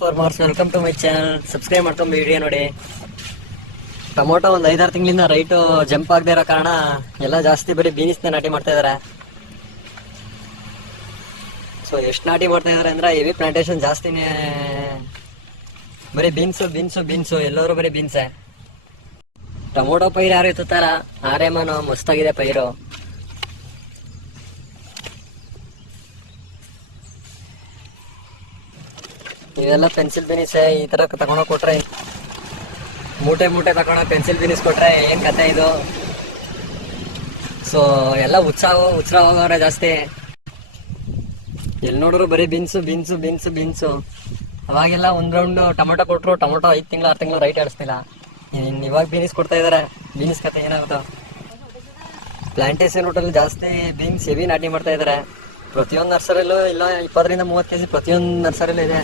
For Mars welcome to my channel. Subscribe ಮಾಡ್ಕೊಂಡು video ನೋಡಿ. Tomato ಒಂದು 5-6 ತಿಂಗಳಿಂದ ರೈಟು ಜಂಪ್ ಆಗದೆ ಇರೋ ಕಾರಣ ಎಲ್ಲ ಜಾಸ್ತಿ ಬರೀ ಬೀನ್ಸ್ನ ನಾಟಿ ಮಾಡ್ತಾ ಇದ್ದಾರೆ. ಸೊ ಎಷ್ಟು ನಾಟಿ ಮಾಡ್ತಾ ಇದ್ದಾರೆ ಅಂದ್ರೆ ಹೆವಿ ಪ್ಲಾಂಟೇಶನ್ ಜಾಸ್ತಿನೇ, ಬರೀ ಬೀನ್ಸು ಎಲ್ಲರೂ ಬರೀ ಬೀನ್ಸೆ. ಟೊಮೊಟೊ ಪೈರು ಯಾರು ಎತ್ತುತ್ತಾರ, ಆರೇಮನು ಮಸ್ತಾಗಿದೆ ಪೈರು. ಇವೆಲ್ಲ ಪೆನ್ಸಿಲ್ ಬೀನಿಸ್. ಈ ತರ ತಗೊಂಡೋಗಿ ಕೊಟ್ರೆ, ಮೂಟೆ ತಗೊಂಡೋಗಿ ಪೆನ್ಸಿಲ್ ಬೀನಿಸ್ ಕೊಟ್ರೆ ಏನ್ ಕತೆ ಇದು. ಸೊ ಎಲ್ಲ ಉತ್ಸಾಹ ಹೋಗೋರೆ ಜಾಸ್ತಿ. ಎಲ್ಲಿ ನೋಡ್ರು ಬರೀ ಬೀನ್ಸು. ಅವಾಗೆಲ್ಲ ಒಂದ್ ರೌಂಡ್ ಟೊಮೊಟೊ ಕೊಟ್ರು, ಟೊಮೊಟೊ 5 ತಿಂಗಳು 6 ತಿಂಗಳು ರೈಟ್ ಆಡಿಸ್ತಿಲ್ಲ. ಇವಾಗ ಬೀನ್ಸ್ ಕೊಡ್ತಾ ಇದಾರೆ. ಬೀನ್ಸ್ ಕತೆ ಏನಾಗುತ್ತೆ. ಪ್ಲಾಂಟೇಶನ್ ರೂಟಲ್ಲಿ ಜಾಸ್ತಿ ಬೀನ್ಸ್ ಹೆವಿ ನಾಟಿ ಮಾಡ್ತಾ ಇದಾರೆ. ಪ್ರತಿಯೊಂದು ನರ್ಸರಿಯಲ್ಲೂ ಇಲ್ಲ 20-30 kg ಪ್ರತಿಯೊಂದು ನರ್ಸರಿಯಲ್ಲೂ ಇದೆ.